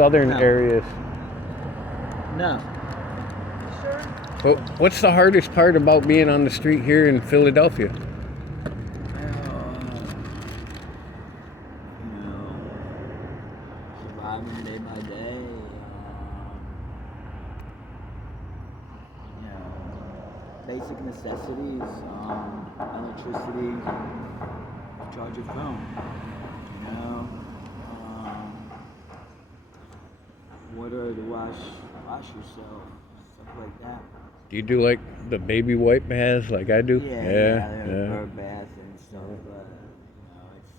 southern areas. No. Sure. But what's the hardest part about being on the street here in Philadelphia? Surviving day by day. Basic necessities, electricity, charge your phone. Water to wash yourself, stuff like that. Do you do like the baby wipe baths like I do? Yeah. Bird bath and stuff, but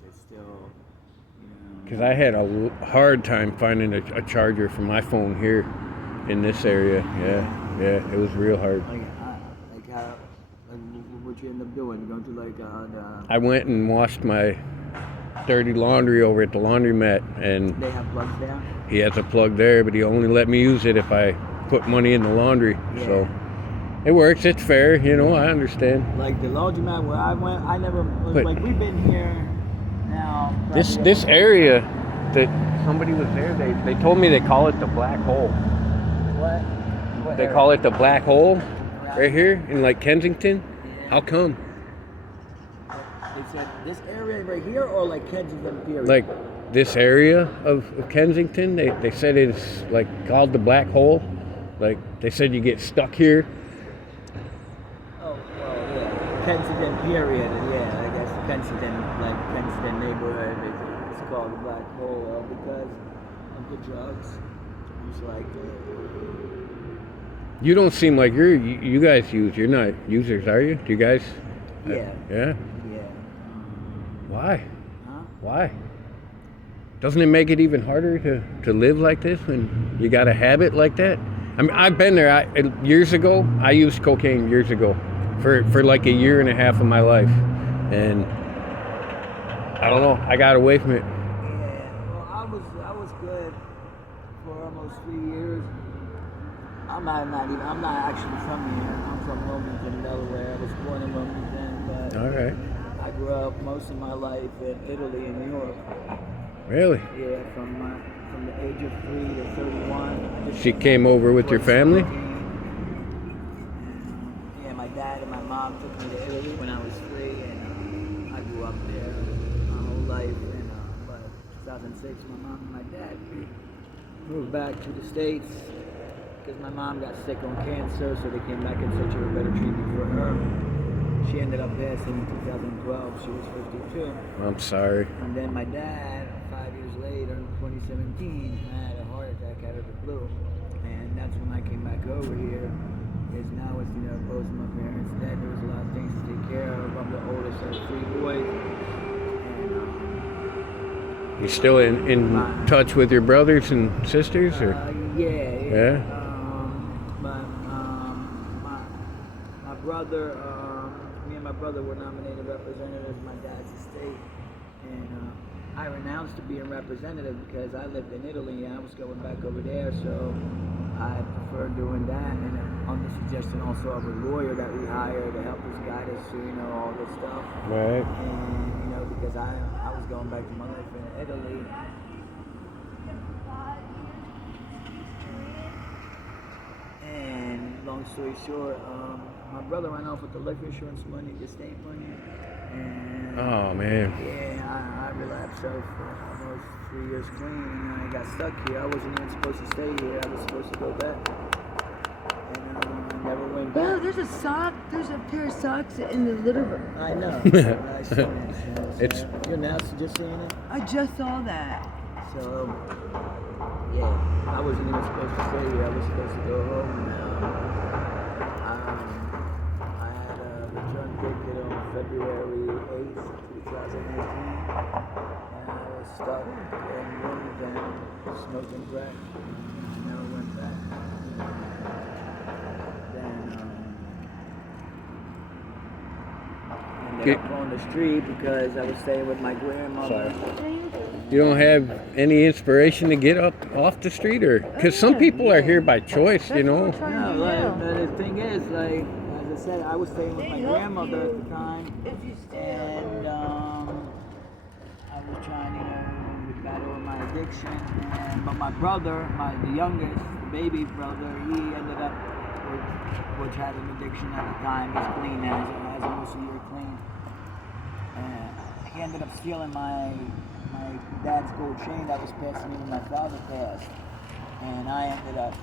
it's still. Because I had a hard time finding a charger for my phone here in this area. Yeah, it was real hard. What you end up doing? Going to I went and washed my dirty laundry over at the laundromat, and they have plugs there? he has a plug there, but he only let me use it if I put money in the laundry. Yeah. So it works. It's fair. I understand. Like the laundromat where I went, I never. But we've been here now. This area that somebody was there, they told me they call it the black hole. What They area? call it the black hole right here in like Kensington. How come? They said this area right here, or like Kensington period? Like this area of Kensington, they said it's like called the black hole. Like they said you get stuck here. Oh, well, yeah. Kensington period, yeah. I guess Kensington neighborhood, it's called the black hole because of the drugs. It's like. You don't seem like you guys use. You're not users, are you? Do you guys? Yeah. Yeah. Yeah. Why? Huh? Why? Doesn't it make it even harder to live like this when you got a habit like that? I mean, I've been there. Years ago, I used cocaine years ago for like a year and a half of my life, and I don't know. I got away from it. Yeah. Well, I was good for almost 3 years. I'm not actually from here. I'm from Wilmington, Delaware. I was born in Wilmington, but All right. I grew up most of my life in Italy and New York. Really? Yeah, from the age of 3 to 31. She came over with your family? Yeah, my dad and my mom took me to Italy when I was 3, and I grew up there my whole life. And but 2006, my mom and my dad moved back to the States. Because my mom got sick on cancer, so they came back in search of a better treatment for her. She ended up passing in 2012. She was 52. I'm sorry. And then my dad, 5 years later, in 2017, had a heart attack out of the blue. And that's when I came back over here. Because now it's, both of my parents dead. There was a lot of things to take care of. I'm the oldest of 3 boys. And, You still in touch with your brothers and sisters, or? Yeah. Yeah. My brother, me and my brother were nominated representatives of my dad's estate, and I renounced to being representative because I lived in Italy and I was going back over there, so I preferred doing that, and on the suggestion also of a lawyer that we hired to help us guide us through, all this stuff. Right. And, because I was going back to my life in Italy. And long story short, my brother ran off with the life insurance money, the estate money, and Oh man. yeah, I relapsed for almost 3 years clean, and I got stuck here. I wasn't even supposed to stay here. I was supposed to go back, and I never went Oh, back. there's a pair of socks in the litter box. I know. I saw it. You're now just seeing it. I just saw that. So, yeah, I wasn't even supposed to stay here. I was supposed to go home. And, I had a return ticket on February 8th, 2018. And I was stuck in Wilmington smoking crack. And I never went back. Then, ended up on the street because I was staying with my grandmother. You don't have any inspiration to get up off the street, or because some people are here by choice, No, but the thing is, like, as I said, I was staying with my grandmother at the time, and I was trying, with got over my addiction, but my brother, the youngest, the baby brother, he ended up, which had an addiction at the time. He's clean now, has almost a year clean. He ended up stealing my dad's gold chain that was passed to me when my father passed, and I ended up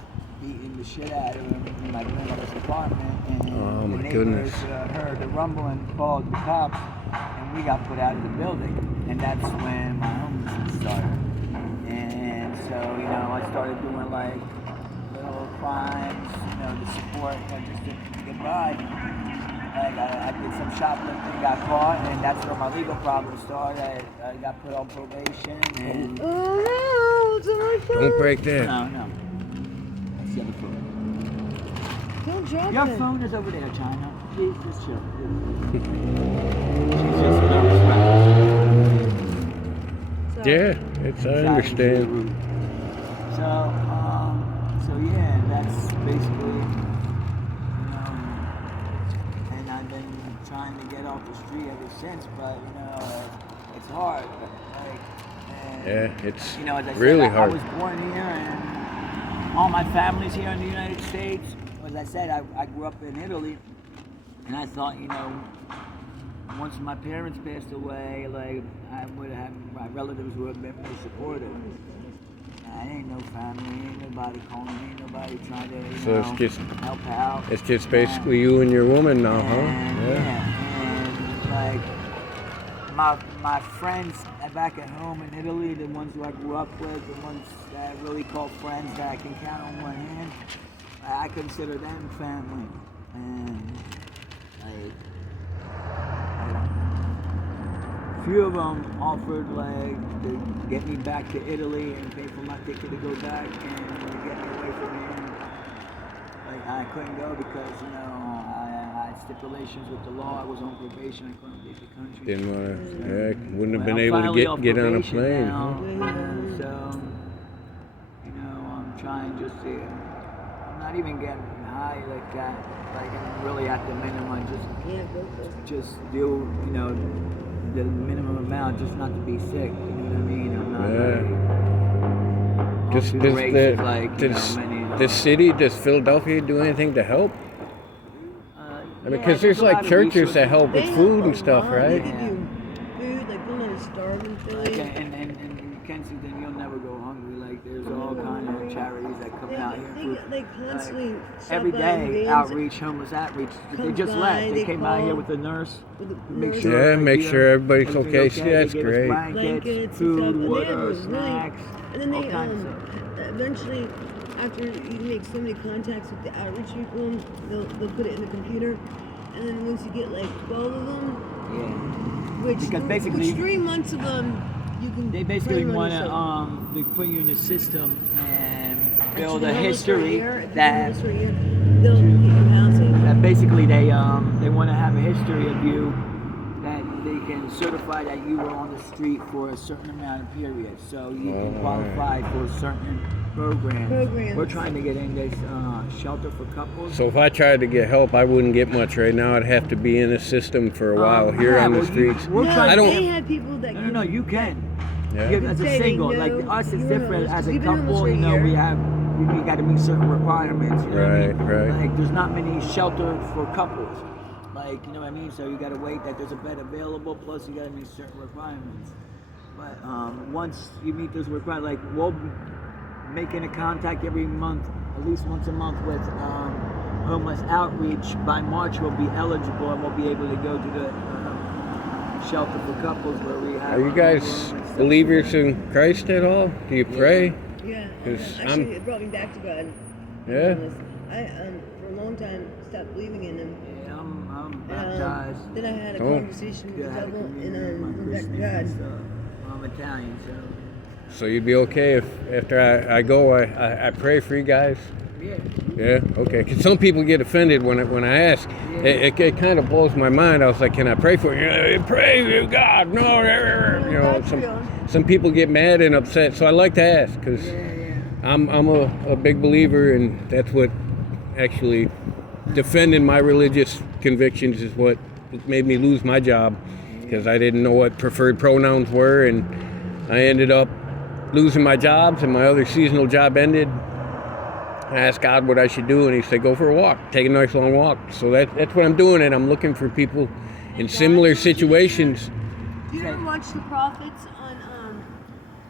beating the shit out of him in my grandmother's apartment, and Oh, the my neighbors goodness. heard the rumble and called the cops, and we got put out of the building, and that's when my homelessness started. And so, I started doing like little crimes, to support, just to get by. Like I did some shoplifting, got caught, and that's where my legal problems started. I got put on probation, and Oh no, it's on my phone. Don't break that. no. That's the other phone. Don't drop Your it. phone is over there, China. Please just chill. She's just nervous. Sorry. Yeah, it's I understand. So yeah, that's basically, and I've been trying to get off the street ever since, but it's hard. Yeah, it's As I really said, hard. I was born here, and all my family's here in the United States. As I said, I grew up in Italy, and I thought, once my parents passed away, like I would have, my relatives would have been more supportive. I ain't no family, ain't nobody calling me, ain't nobody trying to, So it's just help out. It's just basically you and your woman now, huh? And like my friends back at home in Italy, the ones who I grew up with, the ones that I really call friends that I can count on one hand, I consider them family. And few of them offered like to get me back to Italy and pay for my ticket to go back and to get me away from here. Like I couldn't go because I had stipulations with the law. I was on probation. I couldn't leave the country. Didn't want to, wouldn't have been I'm able finally to off get on a probation plane. now, Huh? and so I'm trying just to. I'm not even getting high like that. Like I'm really at the minimum. Yeah, go for it. Just do the minimum amount, just not to be sick. You know what I mean? I'm not Just off does the races like the city, does Philadelphia do anything to help? I mean, because there's a lot like of churches that resources. help with They food help and a stuff, lot. right? They give you food, like we're not starving Philly. Like, and in Kensington, you'll never go hungry. Like there's all kind of charities that come out here. They constantly stop Every by in day, vans, outreach, homeless outreach. They comes just by, left. They they came out here call with a nurse. with the Make nurse. sure, Yeah, make like, sure everybody's everything's okay. See, that's They give us great. blankets, and food, stuff, and they water, have a snacks, and then all they kinds of stuff. eventually, after you make so many contacts with the outreach people, they'll put it in the computer, and then once you get like 12 of them, Yeah. which Because basically- 3 months of them, you can. They basically run want yourself. to they put you in a system and If build you're a homeless for history year, if you're that homeless for a year, they'll get you housing. that basically they want to have a history of you that they can certify that you were on the street for a certain amount of period, so you can qualify for certain programs. We're trying to get in this shelter for couples. So if I tried to get help, I wouldn't get much right now. I'd have to be in the system for a while here yeah, on the well, streets. we're No, trying I to don't- they had people that. No, you can. Yeah. You, as a Say they single, know like us, it's you were different. homeless, As 'cause a you've been homeless couple, for a we year. have we got to meet certain requirements. You know what I mean? Right. Like there's not many shelters for couples. Like you know what I mean? So you got to wait that there's a bed available. Plus you got to meet certain requirements. But once you meet those requirements, like we'll be making a contact every month, at least once a month with homeless outreach. By March we'll be eligible and we'll be able to go to the shelter for couples where we have. Are you guys believers in Christ at all? Do you pray? Yeah, 'Cause actually, it brought me back to God. Yeah. I for a long time stopped believing in Him. Yeah, I'm baptized. Then I had a Oh. conversation with Yeah, I the had a devil, communion, and my went back to Christian God. and stuff. I'm Italian, so So you'd be okay if after I go, I pray for you guys? yeah. Yeah, okay. 'Cause some people get offended when I ask. It kind of blows my mind. I was like, can I pray for you? Pray to God. No. You know, some people get mad and upset. So I like to ask because I'm a big believer, and that's what actually defending my religious convictions is what made me lose my job because I didn't know what preferred pronouns were, and I ended up losing my jobs and my other seasonal job ended, I asked God what I should do, and He said, "Go for a walk. Take a nice long walk." So that's what I'm doing, and I'm looking for people in similar situations. Do you ever watch the prophets on,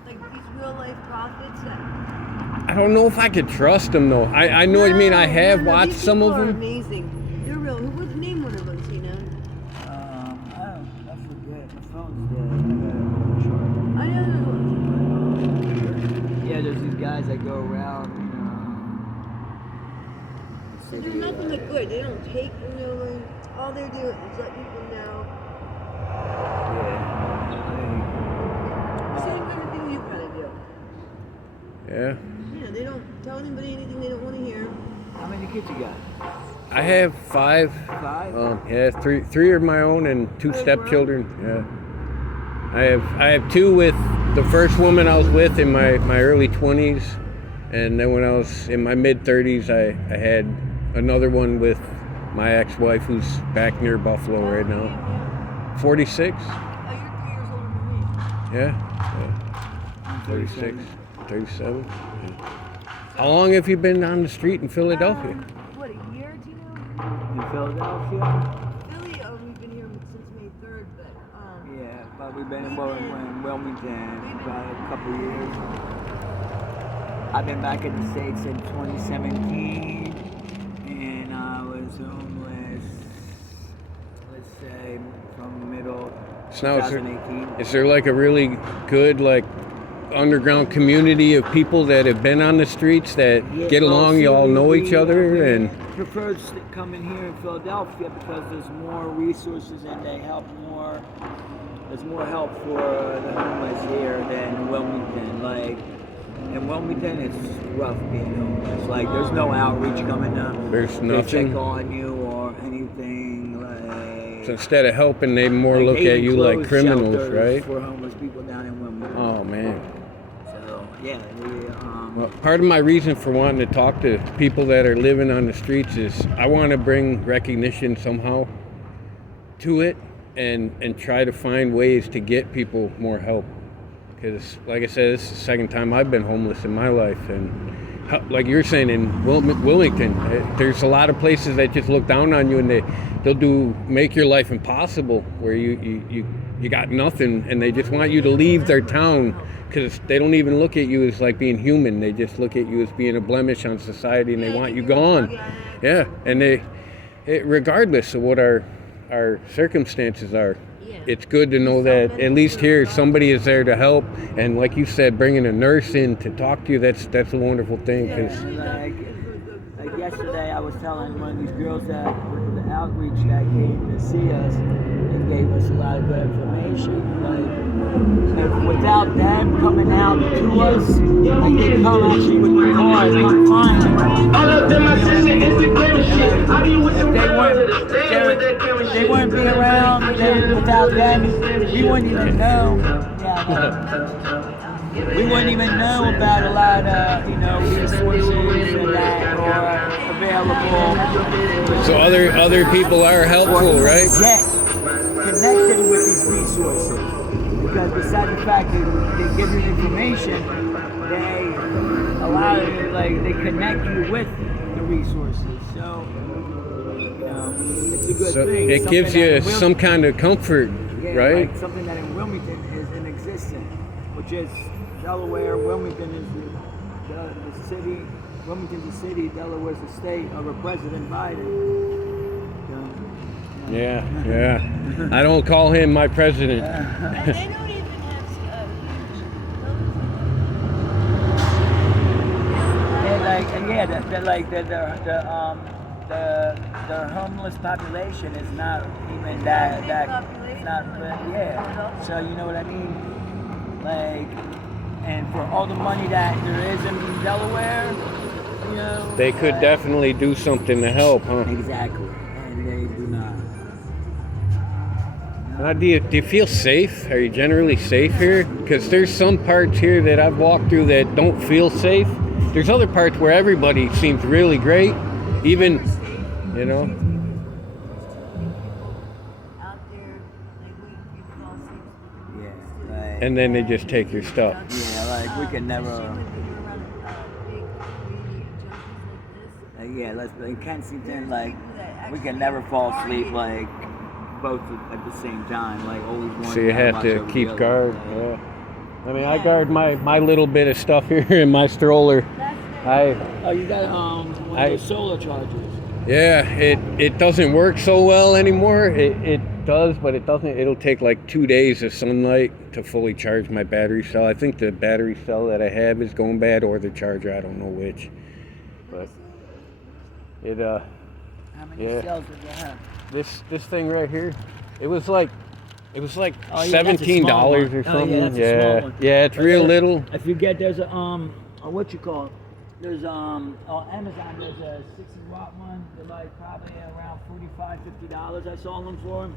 like these real life prophets? I don't know if I could trust them though. I know what you mean. I have watched these some of people are them. amazing. They're real. Who would name one of them, Tina? I forget. My phone's dead. I know there's one. Yeah, there's these guys that go around. But they're nothing but good. They don't take, like, all they're doing is let people know. Same kind of thing you kind of do. Yeah. They don't tell anybody anything they don't want to hear. How many kids you got? I have 5. 5? Yeah, three are my own and 2 stepchildren. Yeah. I have 2 with the first woman I was with in my early 20s, and then when I was in my mid 30s, I had another one with my ex-wife who's back near Buffalo right now. 46. Oh, you're 3 years older than me. Yeah. I'm 36. 37. Yeah. How long have you been on the street in Philadelphia? What, a year, Tino? In Philadelphia? Philly, we've been here since May 3rd, but, Yeah, but we've been in We've been- Wilmington about a couple of years. I've been back in the States in 2017, and I was homeless, let's say, from middle So now, 2018. is there like a really good like underground community of people that have been on the streets that Yeah, get well, along? see, You all know we- each other, we and prefer to come in here in Philadelphia because there's more resources and they help more. There's more help for the homeless here than in Wilmington. Like in Wilmington, it's rough being homeless. Like there's no outreach coming down. there's They nothing. check on you or anything. Like So instead of helping, they more like, look they at even you like close criminals, shelters right? For homeless people down in Wilmington. Oh man. So yeah, Well, part of my reason for wanting to talk to people that are living on the streets is I want to bring recognition somehow to it and try to find ways to get people more help. Because, like I said, this is the second time I've been homeless in my life. And like you're saying, in Wilmington, there's a lot of places that just look down on you and they'll make your life impossible where you got nothing and they just want you to leave their town. Because they don't even look at you as like being human. They just look at you as being a blemish on society, and they want you gone. Yeah, and regardless of what our circumstances are, it's good to know that at least here somebody is there to help. And like you said, bringing a nurse in to talk to you, that's a wonderful thing. Cause like yesterday, I was telling one of these girls that worked with the outreach that came to see us and gave us a lot of good information. Like, if without them coming out to us, like they come actually with the car and come find us. All of them assistant Instagram shit. How do you with some If they wouldn't be around, then without them, we wouldn't even know. We wouldn't even know about a lot of, resources and that are available. so other people are helpful, right? Get connected with these resources. Because besides the fact that they give you information, they allow you, they connect you with the resources. So, it's a good So thing. it gives you some kind of comfort, Yeah, right? like something that in Wilmington is in existence, which is Delaware. Wilmington is the city. Wilmington's a city. Delaware's a state of a President Biden. Yeah. I don't call him my president. And they don't even have The homeless population is not even that. It's not. Yeah. So you know what I mean? And for all the money that there is in Delaware, They could definitely do something to help, huh? Exactly, and they do not. Do you feel safe? Are you generally safe here? Because there's some parts here that I've walked through that don't feel safe. There's other parts where everybody seems really great, even, out there, like waiting for you to fall asleep. Yeah. and then they just take your stuff. Yeah, like we could never. Especially when you're around big community of junkies like this. Yeah, let's in Kensington, There's like people that we actually can never fall are asleep in- like both at the same time. Like always one. So you gotta have watch to over the keep other. guard. Like, Yeah. I mean, I guard my little bit of stuff here in my stroller. I Oh, you got one of those solar chargers. Yeah, it doesn't work so well anymore. It does, but it doesn't. It'll take like 2 days of sunlight to fully charge my battery cell. I think the battery cell that I have is going bad, or the charger. I don't know which. But it How many Yeah. cells did you have? this thing right here, it was like Oh, yeah, that's a $17 small one. or Oh, something. yeah, that's a small one. Yeah, it's real little. If you get there's a what you call it? There's on Amazon there's a 60-watt one. They're like probably around $45-$50. I saw them for them.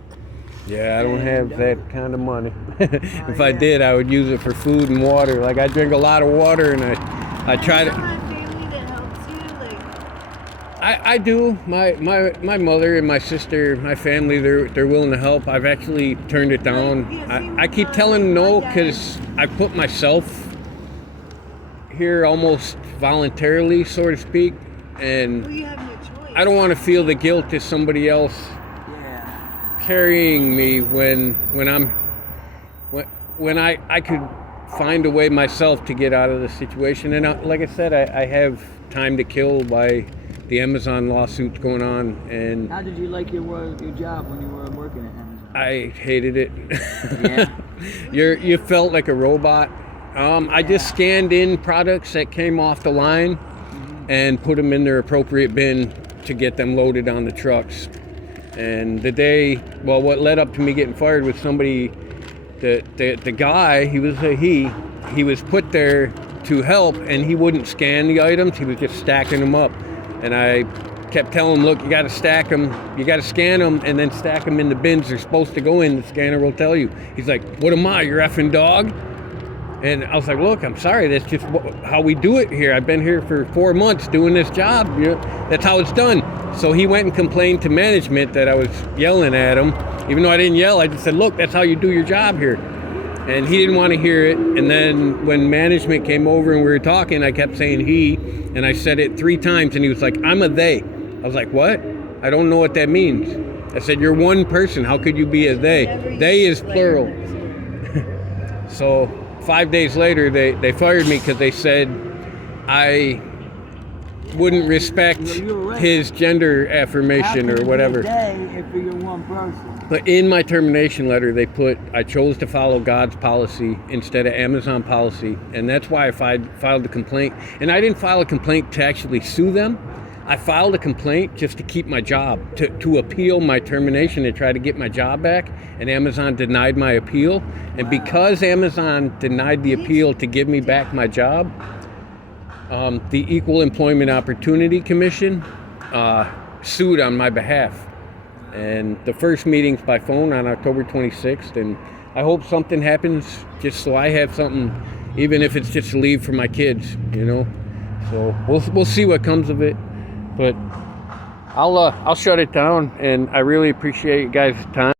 Yeah, I don't have And, that kind of money. If I yeah. did, I would use it for food and water. Like I drink a lot of water, and I try to. family that helps you, like I do. My mother and my sister, my family, they're willing to help. I've actually turned it down. I keep telling them no because I put myself here almost voluntarily, so to speak, and well, you have no choice. I don't want to feel the guilt of somebody else Yeah. carrying me when I could find a way myself to get out of the situation. And like I said, I have time to kill by the Amazon lawsuits going on, and How did you like your job when you were working at Amazon? I hated it. Yeah. You felt like a robot. I just scanned in products that came off the line and put them in their appropriate bin to get them loaded on the trucks. And what led up to me getting fired was somebody, the guy, he was put there to help, and he wouldn't scan the items. He was just stacking them up. And I kept telling him, look, you got to stack them, you got to scan them, and then stack them in the bins they're supposed to go in. The scanner will tell you. He's like, what am I, your effing dog? And I was like, look, I'm sorry, that's just how we do it here. I've been here for 4 months doing this job. You know, that's how it's done. So he went and complained to management that I was yelling at him. Even though I didn't yell, I just said, look, that's how you do your job here. And he didn't want to hear it. And then when management came over and we were talking, I kept saying he, and I said it 3 times, and he was like, I'm a they. I was like, what? I don't know what that means. I said, you're one person. How could you be a they? They is plural. So 5 days later, they fired me because they said I wouldn't respect his gender affirmation or whatever. If you're one person. But in my termination letter, they put I chose to follow God's policy instead of Amazon policy, and that's why I filed the complaint. And I didn't file a complaint to actually sue them. I filed a complaint just to keep my job, to appeal my termination and try to get my job back, and Amazon denied my appeal. And because Amazon denied the appeal to give me back my job, the Equal Employment Opportunity Commission sued on my behalf. And the first meeting's by phone on October 26th, and I hope something happens just so I have something, even if it's just to leave for my kids, you know. So we'll see what comes of it. But I'll shut it down, and I really appreciate you guys' time.